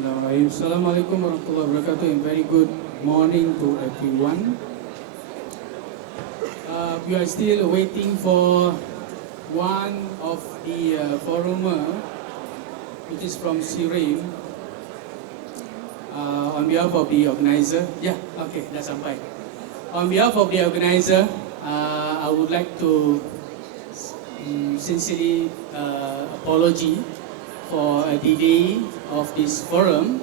Bismillahirrahmanirrahim. Assalamualaikum warahmatullahi wabarakatuh and very good morning to everyone. We are still waiting for one of the forumer, which is from Sirim, on behalf of the organizer. Yeah, okay, dah sampai. On behalf of the organizer, I would like to sincerely apology for a delay of this forum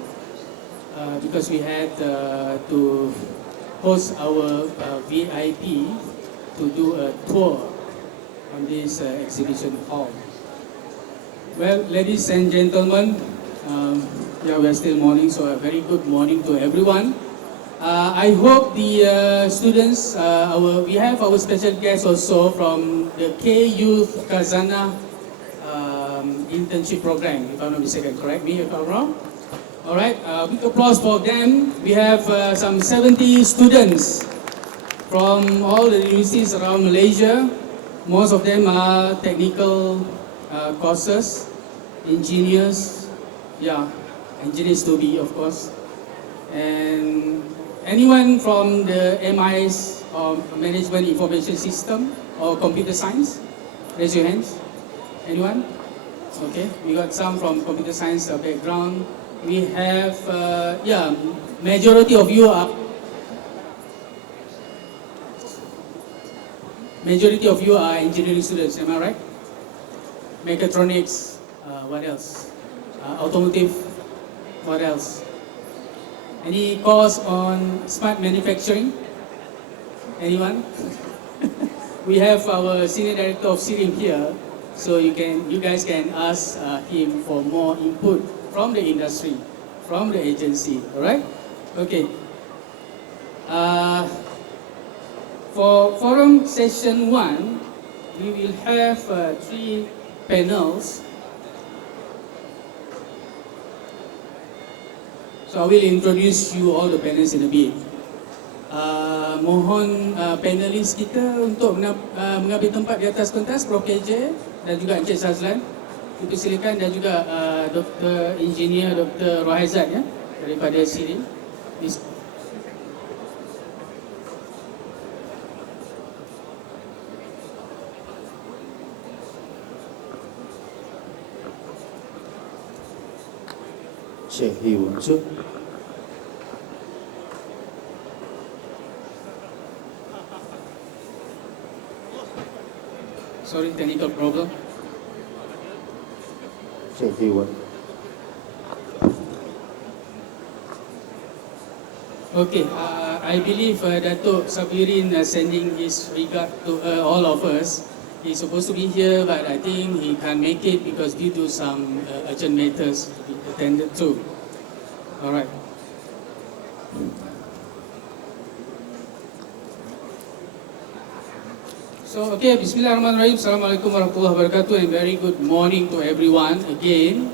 because we had to host our VIP to do a tour on this exhibition hall. Well, ladies and gentlemen, yeah, we are still morning, so a very good morning to everyone. I hope the students, we have our special guest also from the K Youth Kazana internship program, if I'm not mistaken, correct me if I'm wrong. Alright, big applause for them. We have some 70 students from all the universities around Malaysia. Most of them are technical courses, engineers, yeah, engineers to be, of course. And anyone from the MIS or Management Information System or Computer Science? Raise your hands. Anyone? Okay, we got some from Computer Science background. We have, yeah, majority of you are engineering students, am I right? Mechatronics, what else? Automotive, what else? Any course on smart manufacturing? Anyone? We have our Senior Director of Sirim here, so you guys can ask him for more input from the industry, from the agency, alright? Okay. For forum session 1, we will have 3 panels. So I will introduce you all the panelists in a bit. Mohon panelis kita untuk mengambil tempat di atas pentas, Prof KJ dan juga Encik Shazlan. Dipersilakan, dan juga Dr. Engineer Dr. Rohaizat ya, daripada Sirim. Cik Hiu masuk. Sorry, technical problem. Cik Hiu. Okay, I believe Dato Sabirin sending his regard to all of us. He's supposed to be here, but I think he can't make it because due to some urgent matters to be attended to. All right. So, okay, Bismillahirrahmanirrahim. Assalamualaikum warahmatullahi wabarakatuh and very good morning to everyone again.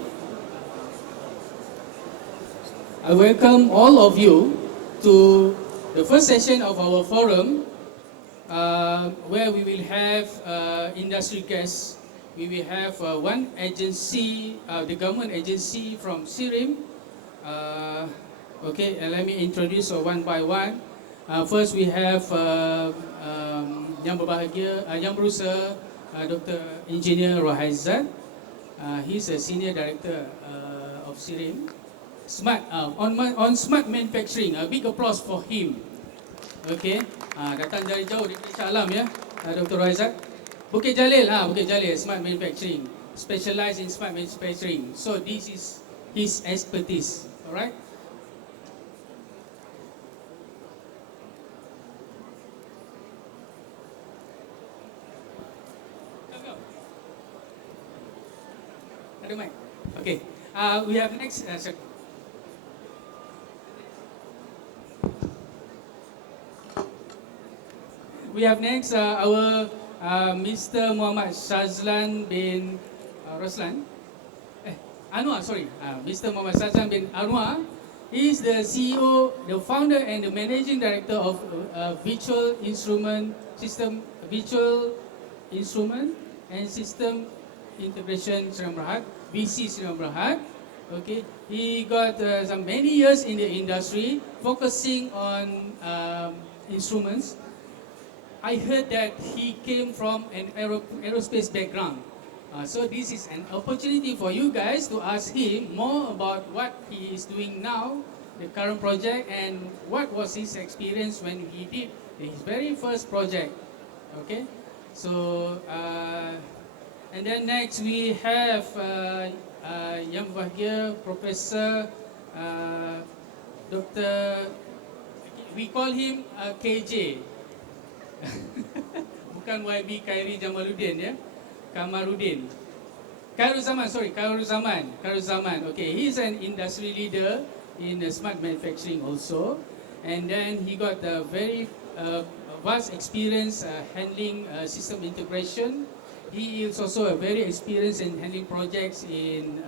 I welcome all of you to the first session of our forum, where we will have industry guests. We will have one agency, the government agency from Sirim. Okay, and let me introduce one by one. First we have yang berbahagia, yang berusaha, Dr. Engineer Rohaizat. He's a Senior Director of Sirim. On smart manufacturing, a big applause for him. Okay, datang dari jauh dari Shah Alam ya, Dr. Rohaizat. Bukit Jalil, Bukit Jalil, smart manufacturing, specialized in smart manufacturing. So this is his expertise. Alright. Ada mic? Okay. We have next. We have next our Mr. Muhammad Shazlan bin Roslan. Anwar, sorry. Mr. Muhammad Shazlan bin Anwar. He is the CEO, the founder and the managing director of Virtual Instrument and System Integration Sirim Berhad, VISI Sirim Berhad. Okay, he got some many years in the industry, focusing on instruments. I heard that he came from an aerospace background. So this is an opportunity for you guys to ask him more about what he is doing now, the current project, and what was his experience when he did his very first project. Okay, so and then next we have Yang Bahagia Professor Dr. We call him KJ. Bukan YB Khairi Jamaluddin ya. Kamaruddin. Khairul Zaman. Okay, he's an industry leader in smart manufacturing also. And then he got a very vast experience handling system integration. He is also a very experienced in handling projects in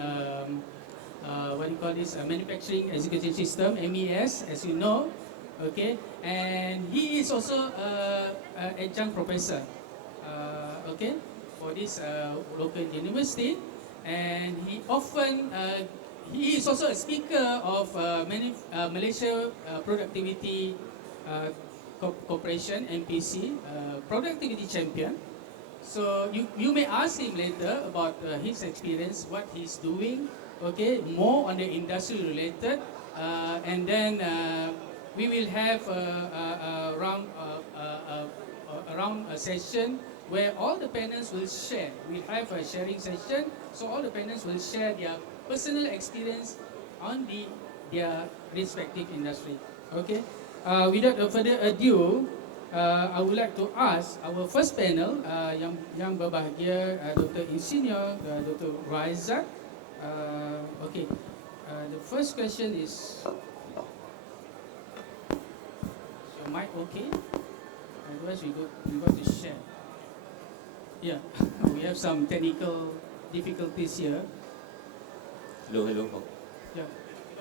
what do you call this, manufacturing execution system, MES, as you know. Okay, and he is also an adjunct professor, okay, for this local university, and he often he is also a speaker of Malaysia Productivity Corporation (MPC) Productivity Champion. So you may ask him later about his experience, what he's doing, okay, more on the industry related, and then we will have around a session where all the panelists will share. We have a sharing session, so all the panelists will share their personal experience on their respective industry. Okay. Without further ado, I would like to ask our first panel, yang berbahagia Dr. Insinyur Dr. Raizat. Okay. The first question is. Mic okay? Otherwise we got to share. Yeah, we have some technical difficulties here. Hello. Yeah,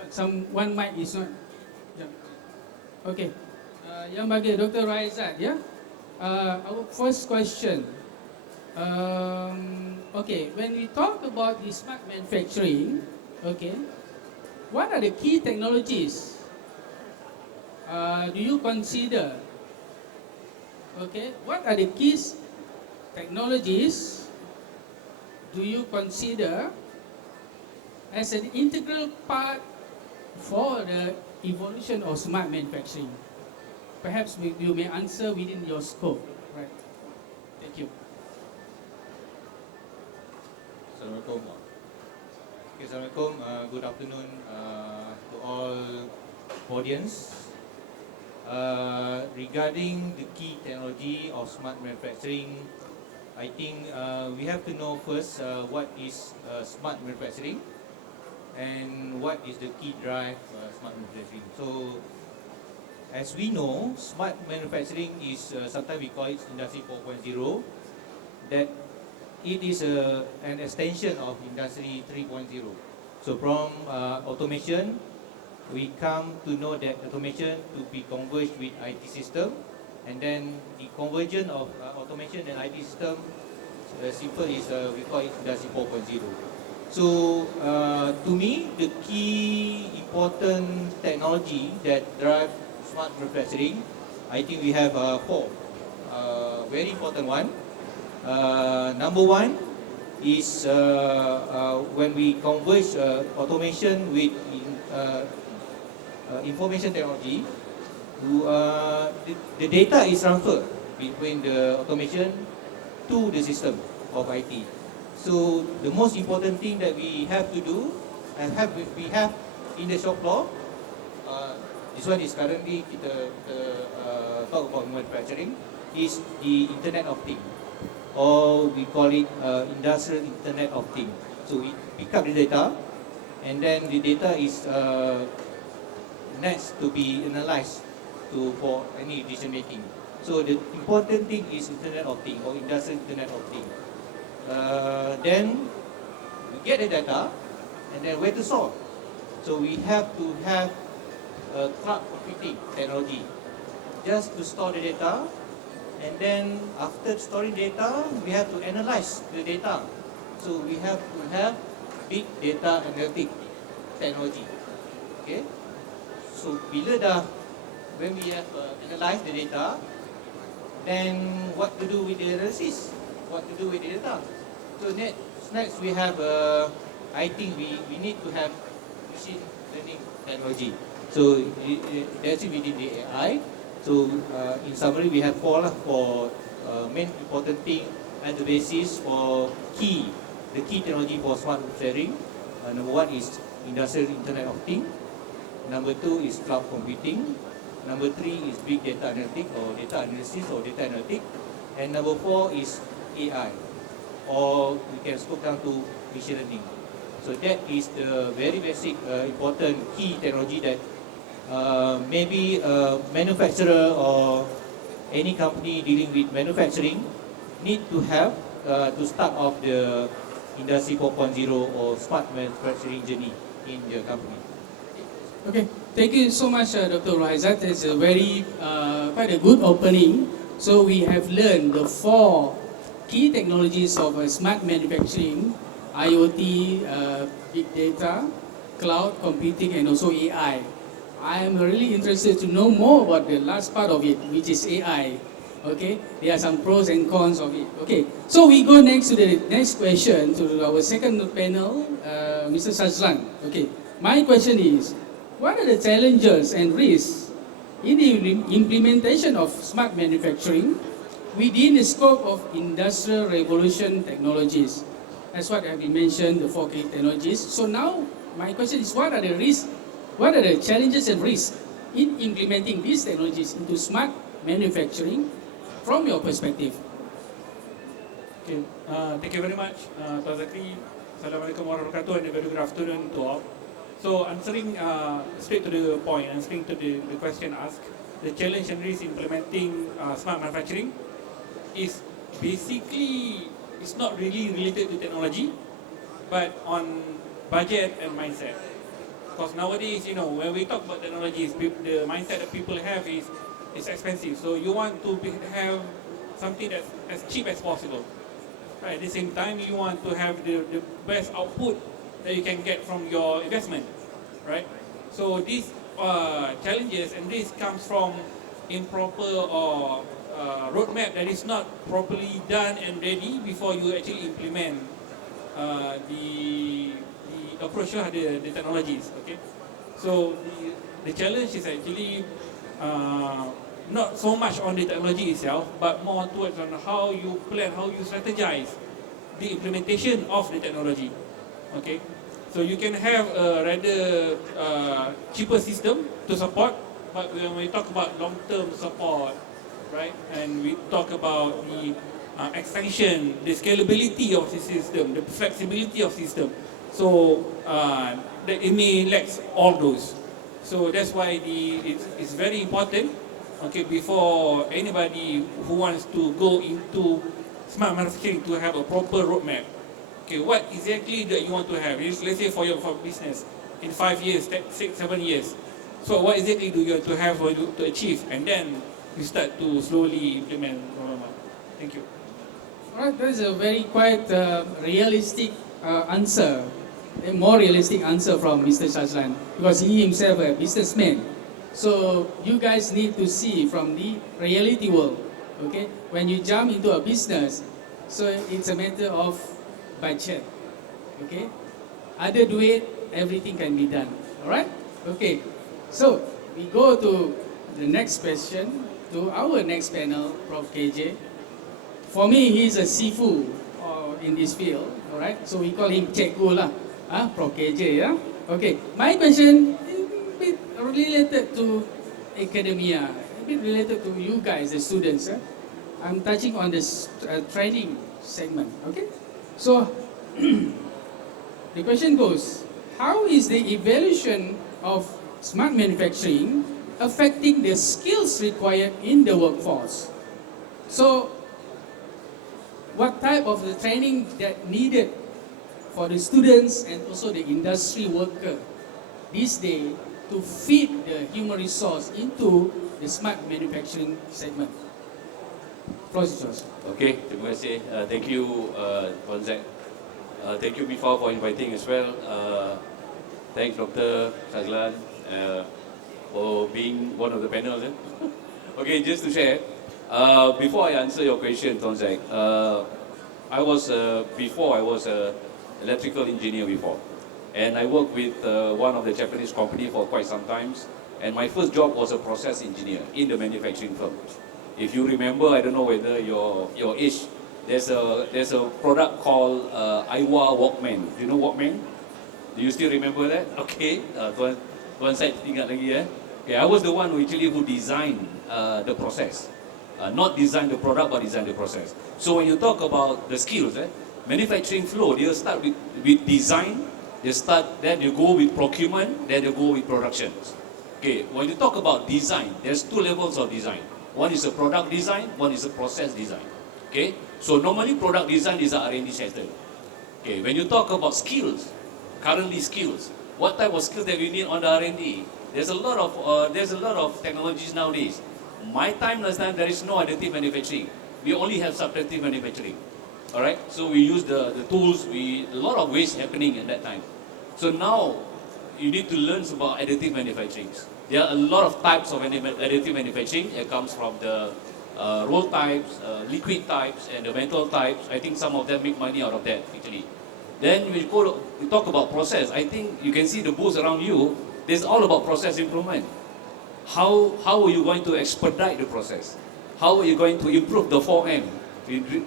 some one mic is not. Yeah. Okay. Yang bagi Dr. Raizat, yeah. Our first question. Okay, when we talk about the smart manufacturing, okay, what are the key technologies do you consider? Okay, what are the key technologies do you consider as an integral part for the evolution of smart manufacturing? Perhaps you may answer within your scope. Right. Thank you. Assalamualaikum. Okay, Assalamualaikum. Good afternoon to all audience. Regarding the key technology of smart manufacturing, I think we have to know first what is smart manufacturing and what is the key drive smart manufacturing. So, as we know, smart manufacturing is sometimes we call it Industry 4.0. That it is an extension of Industry 3.0. So, from automation, we come to know that automation to be converged with IT system, and then the conversion of automation and IT system, simple is we call it Industry 4.0. So to me, the key important technology that drive smart manufacturing, I think we have four very important one. Number one is when we converge automation with information technology, the data is transferred between the automation to the system of IT. So the most important thing that we have to do and we have in the shop floor, this one is currently kita talk about manufacturing, is the Internet of Things, or we call it Industrial Internet of Things. So we pick up the data, and then the data is next to be analyzed for any decision making. So the important thing is Internet of Things or Industrial Internet of Things. Then we get the data, and then where to store. So we have to have a cloud computing technology just to store the data, and then after storing data, we have to analyze the data. So we have to have big data analytics technology. Okay, so when we have analyzed the data, then what to do with the analysis? What to do with the data? So next we have, I think we need to have machine learning technology. So that's within the AI. So in summary, we have four main important thing at the basis for the key technology for smart sharing. Number one is industrial Internet of Things. Number two is cloud computing. Number three is big data analytics or data analysis or data analytics. And number four is AI, or we can scope down to machine learning. So that is the very basic important key technology that maybe a manufacturer or any company dealing with manufacturing need to have to start off the Industry 4.0 or smart manufacturing journey in the company. Okay, thank you so much, Dr. Raizat. It's a very, quite a good opening. So we have learned the four key technologies of smart manufacturing, IoT, big data, cloud computing, and also AI. I am really interested to know more about the last part of it, which is AI. Okay, there are some pros and cons of it. Okay, so we go next to the next question to our second panel, Mr. Shazlan. Okay, my question is, what are the challenges and risks in the implementation of smart manufacturing within the scope of industrial revolution technologies? That's what have been mentioned, the four key technologies. So now my question is, what are the risks, what are the challenges and risks in implementing these technologies into smart manufacturing from your perspective? Okay, thank you very much, Tuan Zakry. Assalamualaikum warahmatullahi wabarakatuh, and a very good afternoon to all. So answering straight to the point, answering to the question asked, the challenge and risk implementing smart manufacturing is basically, it's not really related to technology, but on budget and mindset. Because nowadays, when we talk about technologies, the mindset that people have is it's expensive. So you want to have something that's as cheap as possible. Right? At the same time, you want to have the best output that you can get from your investment. Right? So these challenges and this comes from improper or roadmap that is not properly done and ready before you actually implement the approach of the technologies. Okay? So the challenge is actually not so much on the technology itself, but more towards on how you plan, how you strategize the implementation of the technology. Okay, so you can have a rather cheaper system to support, but when we talk about long-term support, right, and we talk about the extension, the scalability of the system, the flexibility of system, so that it may lack all those. So that's why it's very important. Okay, before anybody who wants to go into smart manufacturing to have a proper roadmap. Okay, what exactly that you want to have? Let's say for business in 5 years, 6, 7 years. So what exactly do you want to have to achieve? And then you start to slowly implement. Thank you. All right, that is a very quite realistic answer, a more realistic answer from Mr. Shazlan, because he himself a businessman. So you guys need to see from the reality world, okay? When you jump into a business, so it's a matter of budget, okay? Ada duit, everything can be done, all right? Okay, so we go to the next question, to our next panel, Prof. KJ. For me, he's a sifu in this field, all right? So we call him Cikgu lah, Prof. KJ, yeah? Okay, my question bit related to academia, a bit related to you guys, the students. I'm touching on this training segment, okay? So, the question goes, how is the evaluation of smart manufacturing affecting the skills required in the workforce? So, what type of the training that needed for the students and also the industry worker this day to feed the human resource into the smart manufacturing segment? Okay, terima kasih. Thank you, Tuan Zak. Thank you, Bifal, for inviting as well. Thanks, Dr. Shazlan, for being one of the panels. Okay, just to share, before I answer your question, Tonzak, before I was a electrical engineer before. And I worked with one of the Japanese company for quite some times. And my first job was a process engineer in the manufacturing firm. If you remember, I don't know whether your age, there's a product called Anwar Walkman. Do you know Walkman? Do you still remember that? Okay, Tuan Saed ingat lagi Okay, I was the one who designed the process. Not design the product, but design the process. So when you talk about the skills, manufacturing flow, they'll start with design, then you go with procurement, then you go with production. Okay, when you talk about design, there's two levels of design. One is a product design, one is a process design. Okay, so normally product design is a R&D sector. Okay, when you talk about skills, currently skills, what type of skills that we need on the R&D? There's a lot of technologies nowadays. My time last time there is no additive manufacturing. We only have subtractive manufacturing. All right, so we use the tools. A lot of waste happening at that time. So now you need to learn about additive manufacturing. There are a lot of types of additive manufacturing. It comes from the roll types, liquid types, and the metal types. I think some of them make money out of that actually. Then we talk about process. I think you can see the booths around you. There's all about process improvement. How are you going to expedite the process? How are you going to improve the 4M?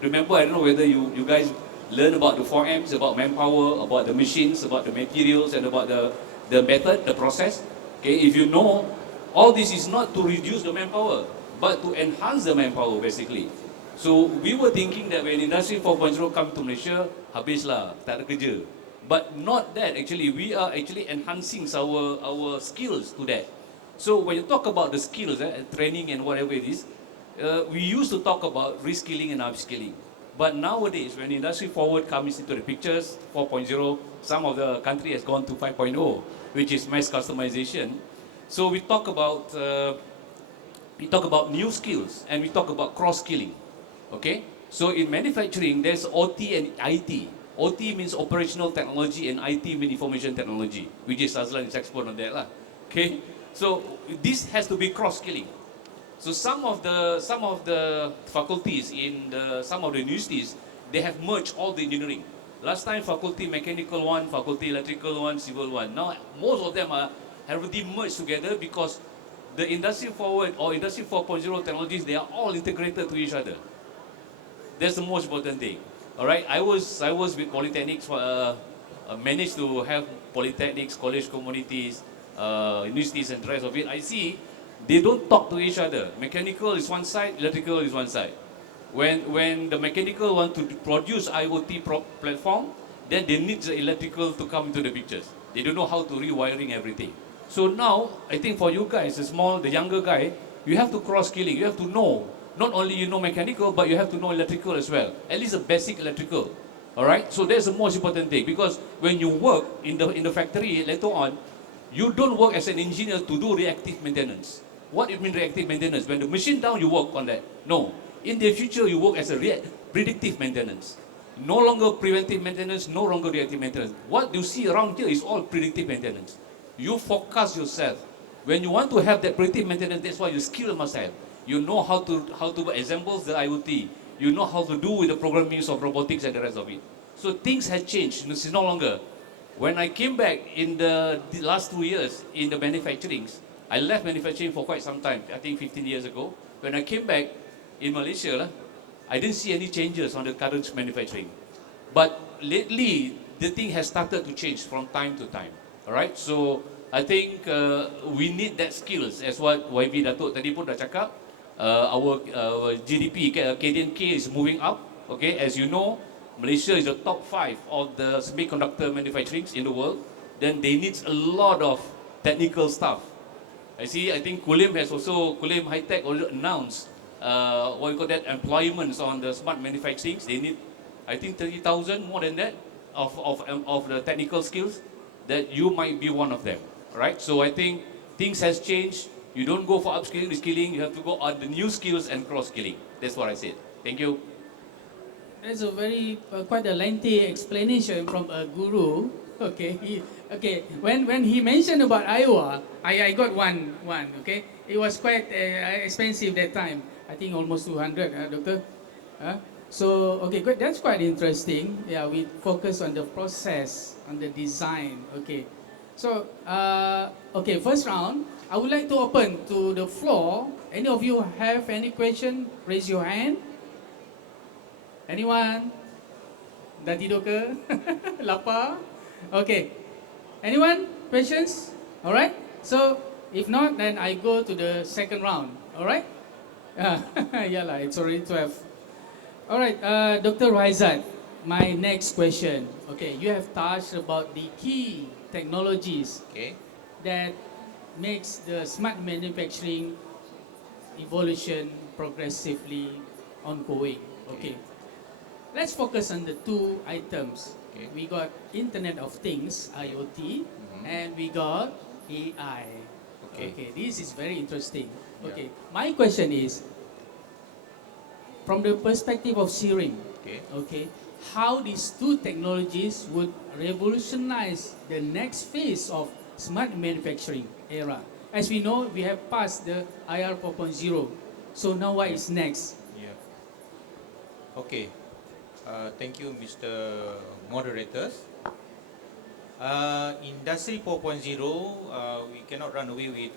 Remember, I don't know whether you guys learn about the 4Ms, about manpower, about the machines, about the materials, and about the method, the process. Okay, if you know, all this is not to reduce the manpower, but to enhance the manpower basically. So we were thinking that when Industry 4.0 come to Malaysia, habislah, tak ada kerja. But not that actually, we are actually enhancing our skills to that. So when you talk about the skills, training and whatever it is, we used to talk about reskilling and upskilling. But nowadays, when Industry Forward comes into the pictures, 4.0, some of the country has gone to 5.0, which is mass customization. So we talk about new skills and we talk about cross-skilling. Okay? So in manufacturing, there's OT and IT. OT means operational technology and IT means information technology, which is Shazlan is expert on that. Okay? So this has to be cross-skilling. So some of the faculties in some of the universities, they have merged all the engineering. Last time faculty mechanical one, faculty electrical one, civil one. Now most of them have already merged together because the industry forward or industry 4.0 technologies, they are all integrated to each other. That's the most important thing. All right, I was with polytechnics, managed to have polytechnics, college communities, universities and the rest of it. I see they don't talk to each other. Mechanical is one side, electrical is one side. When the mechanical want to produce IoT platform, then they need the electrical to come into the pictures. They don't know how to rewiring everything. So now, I think for you guys, the younger guy, you have to cross-skilling. You have to know, not only you know mechanical, but you have to know electrical as well. At least a basic electrical. All right. So that's the most important thing because when you work in the factory later on, you don't work as an engineer to do reactive maintenance. What it means reactive maintenance? When the machine down, you work on that. No. In the future, you work as a predictive maintenance. No longer preventive maintenance, no longer reactive maintenance. What you see around here is all predictive maintenance. You focus yourself. When you want to have that predictive maintenance, that's why your skill must have. You know how to assemble the IoT. You know how to do with the programming of robotics and the rest of it. So things have changed. It's no longer. When I came back in the last 2 years in the manufacturing, I left manufacturing for quite some time, I think 15 years ago. When I came back in Malaysia, I didn't see any changes on the current manufacturing. But lately, the thing has started to change from time to time. All right, so I think we need that skills as what YB Dato tadi pun dah cakap. Our GDP, KDNK is moving up. Okay, as you know, Malaysia is the top 5 of the semiconductor manufacturing in the world. Then they need a lot of technical stuff. I think Kulim High Tech also announced what you call that, employments on the smart manufacturing. They need, I think 30,000, more than that, of the technical skills, that you might be one of them, right? So I think things has changed. You don't go for upskilling, reskilling, you have to go on the new skills and cross-skilling. That's what I said. Thank you. That's a quite a lengthy explanation from a guru. Okay, okay. When he mentioned about Iowa, I got one. Okay, it was quite expensive that time. I think almost 200, doctor. So okay, good. That's quite interesting. Yeah, we focus on the process, on the design. Okay, so okay, first round. I would like to open to the floor. Any of you have any question? Raise your hand. Anyone? Dah tidur ke? Lapar? Okay. Anyone? Questions? Alright. So, if not, then I go to the second round. Alright? Yeah lah, it's already 12. Alright, Dr. Raizat, my next question. Okay, you have touched about the key technologies Okay. that makes the smart manufacturing evolution progressively ongoing. Okay. Let's focus on the two items. Okay. We got Internet of Things, IoT, and we got AI. Okay. Okay, this is very interesting. Yeah. Okay, my question is, from the perspective of Sirim, Okay. okay, how these two technologies would revolutionize the next phase of smart manufacturing era. As we know, we have passed the IR 4.0. So now what is next? Yeah. Okay. Thank you, Mr. Moderators. Industry 4.0, we cannot run away with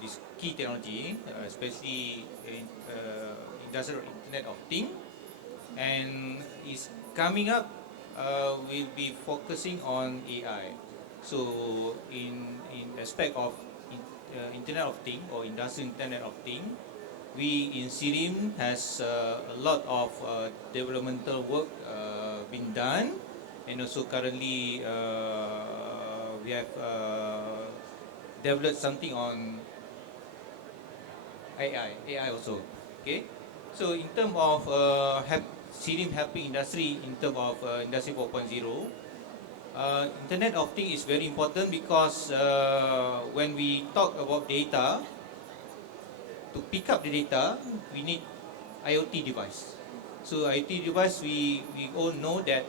this key technology, especially in industrial Internet of Things, and is coming up. Will be focusing on AI. So in aspect of Internet of Things or industrial Internet of Things, we in Sirim has a lot of developmental work been done, and also currently we have developed something on AI also. Okay, so in terms of Sirim helping industry in terms of industry 4.0, Internet of Things is very important because when we talk about data, to pick up the data, we need IoT device. So IoT device, we all know that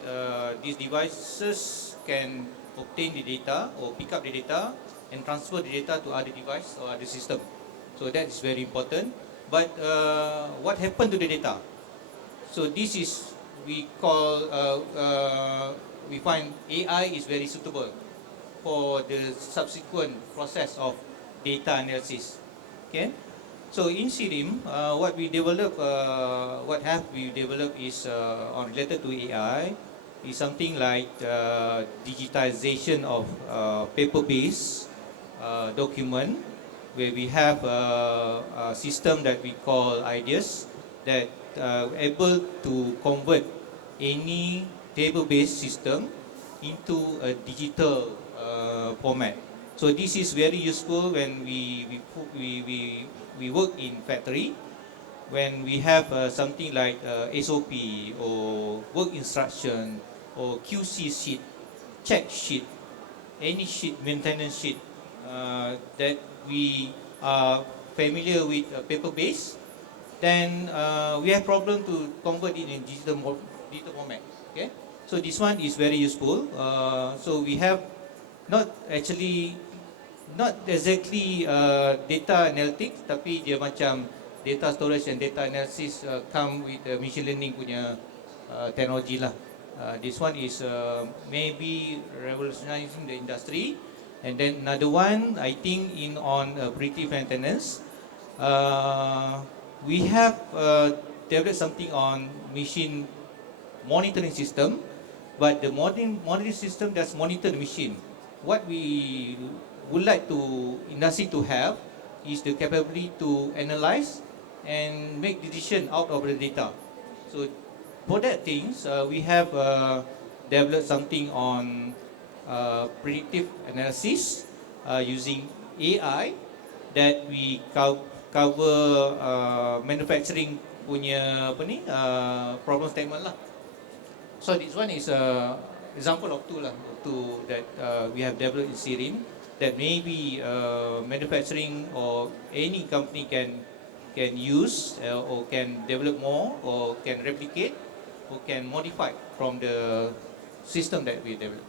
these devices can obtain the data or pick up the data and transfer the data to other device or other system. So that is very important. But what happened to the data? So this is we call we find AI is very suitable for the subsequent process of data analysis. Okay. So in Sirim, what we develop, is on related to AI, is something like digitization of paper-based document, where we have a system that we call ideas that able to convert any table-based system into a digital format. So this is very useful when we work in factory, when we have something like SOP or work instruction or QC sheet, check sheet, any sheet, maintenance sheet that we are familiar with paper-based, then we have problem to convert it in digital format. Okay, so this one is very useful. So we have not exactly data analytics, tapi dia macam data storage and data analysis come with machine learning punya technology lah. This one is maybe revolutionizing the industry. And then another one, I think on predictive maintenance, we have developed something on machine monitoring system, but the monitoring system does monitor the machine. What we would like industry to have is the capability to analyze and make decision out of the data. So for that things, we have developed something on predictive analysis using AI that we cover manufacturing punya problem statement lah. So this one is example of two that we have developed in Sirim, that maybe manufacturing or any company can use or can develop more or can replicate or can modify from the system that we develop.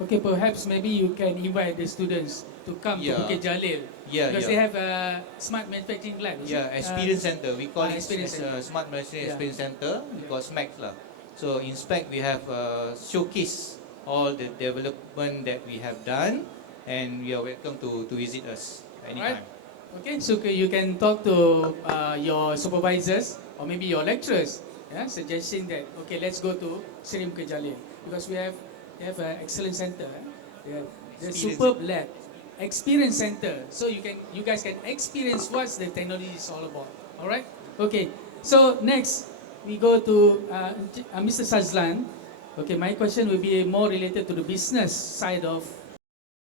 Okay, perhaps maybe you can invite the students to come Yeah. to Bukit Jalil. Yeah, Because yeah. they have a smart manufacturing lab. Is Yeah, it? experience center. We call it experience as center. Smart Manufacturing Yeah. Experience Center. We Yeah. call SMAC lah. So in SMAC we have showcase all the development that we have done, and you are welcome to visit us anytime. Okay, so you can talk to your supervisors or maybe your lecturers, yeah, suggesting that okay, let's go to Sirim ke Jalil because we have an excellent center. They have the Experience superb lab, experience center, so you guys can experience what the technology is all about. All right. Okay. So next we go to Mr. Shazlan. Okay, my question will be more related to the business side of